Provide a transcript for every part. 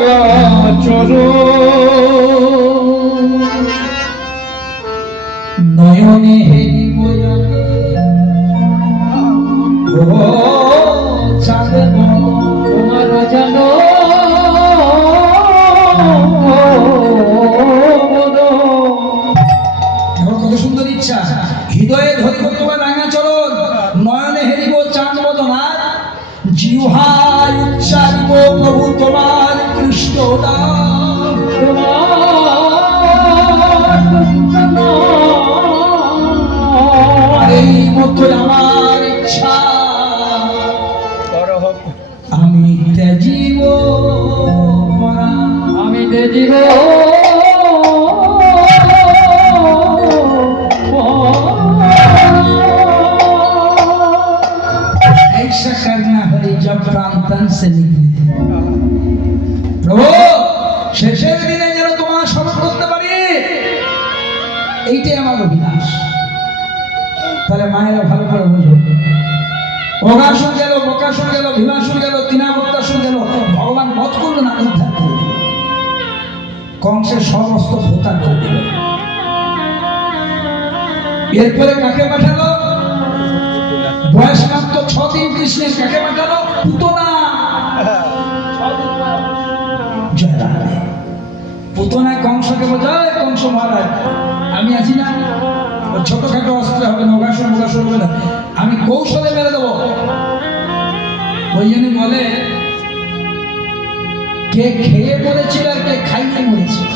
রাঙা চরণ নয়নে হেরিব চাঁদ তোমার জানো কত সুন্দর ইচ্ছা হৃদয়ে ধরিব তোমার রাঙা চরণ নয়নে হেরিব চাঁদ বদন আর জিহ্বায় উচ্চারিব প্রভু তোমার কৃষ্ণ নাম এই মতো আমার ইচ্ছা আমি ত্যাজিব আমি ত্যাজিব ऐसा करना है जब प्राण तन से निकले प्रभु শেষের দিনে যেন তোমার স্মরণ করতে পারি এইটাই আমার অভিলাষ তাহলে মায়েরা ভালো করে বুঝো অগাসুর গেল বকাসুর গেল ভীমাসুর গেল তৃণাবত্তাসুর গেল ভগবান বধ করলো না উদ্ধার করলো কংসের সমস্ত ভোতা করে দিল এরপরে কাকে পাঠালো বয়স মাত্র 6 দিন কৃষ্ণের কাকে পাঠালো পুতনা পুতনা কংসকে বোঝায় কংস মহারাজ আমি আছি না ছোটখাটো অস্ত্র হবে না অগাসুর বকাসুর হবে না আমি কৌশলে মেরে দেবো ওই জন্য বলে কে খেয়ে মরেছিল আর কে খাইয়ে মরেছিল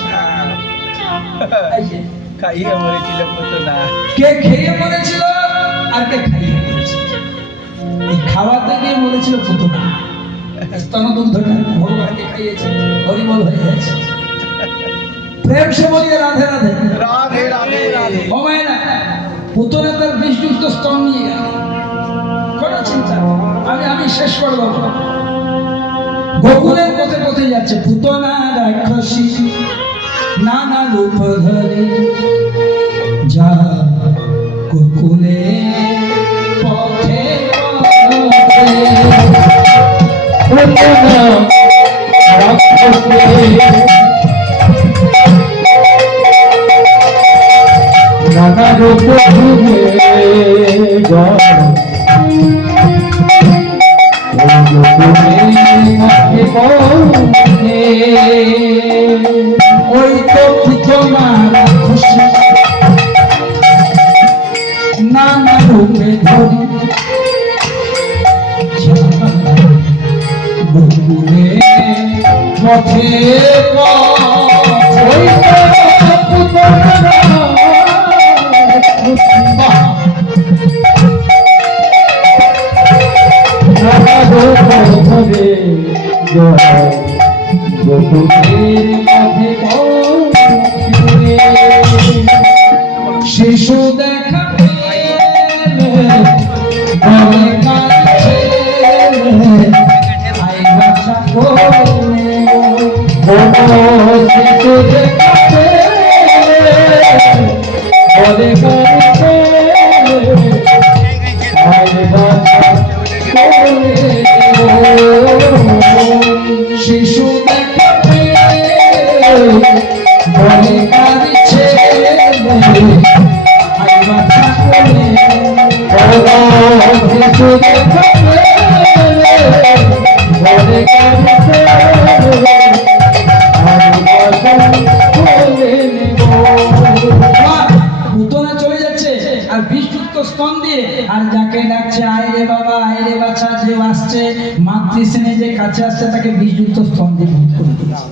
খাইয়ে মরেছিল পুতনা কে খেয়ে মরেছিল আর কে খাইয়ে মরেছিল এই খাওয়াতে গিয়ে মরেছিল পুতনা স্তনদুগ্ধটা ভগবানকে খাইয়েছে হরিবল হয়ে গেছে প্রেম সে বলিয়ে রাধে রাধে রাধে রাধে রাধে ও মায়েরা পুতনা তার বিষযুক্ত স্তন নিয়ে গেল কোনো চিন্তা আমি শেষ করে দেবো গোকুলের পথে পথে যাচ্ছে পুতনা রাক্ষসী নানা রূপ ধরে যা গোকুলে পথে নানা রূপ ওই তো পুতনা রাক্ষসী নানা রূপে ধরি গোকুলে পথে ওই তো পুতনা শিশু দেখা শিশু দেখাতে শিশু দেখাতে বলে কাঁদছে আই বাছা করে শিশু দেখাতে বলে কাঁদছে পুতনা চলে যাচ্ছে আর বিষযুক্ত স্তন দিয়ে আর যাকে ডাকছে আয় রে বাবা আয় রে বাছা যে আসছে মাতৃশ্রেণী যে কাছে আসছে তাকে বিষযুক্ত স্তন দিয়ে